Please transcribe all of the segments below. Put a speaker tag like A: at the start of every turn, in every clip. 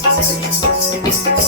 A: Thank you.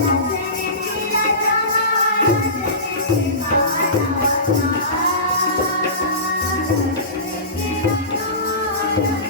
A: Thank you.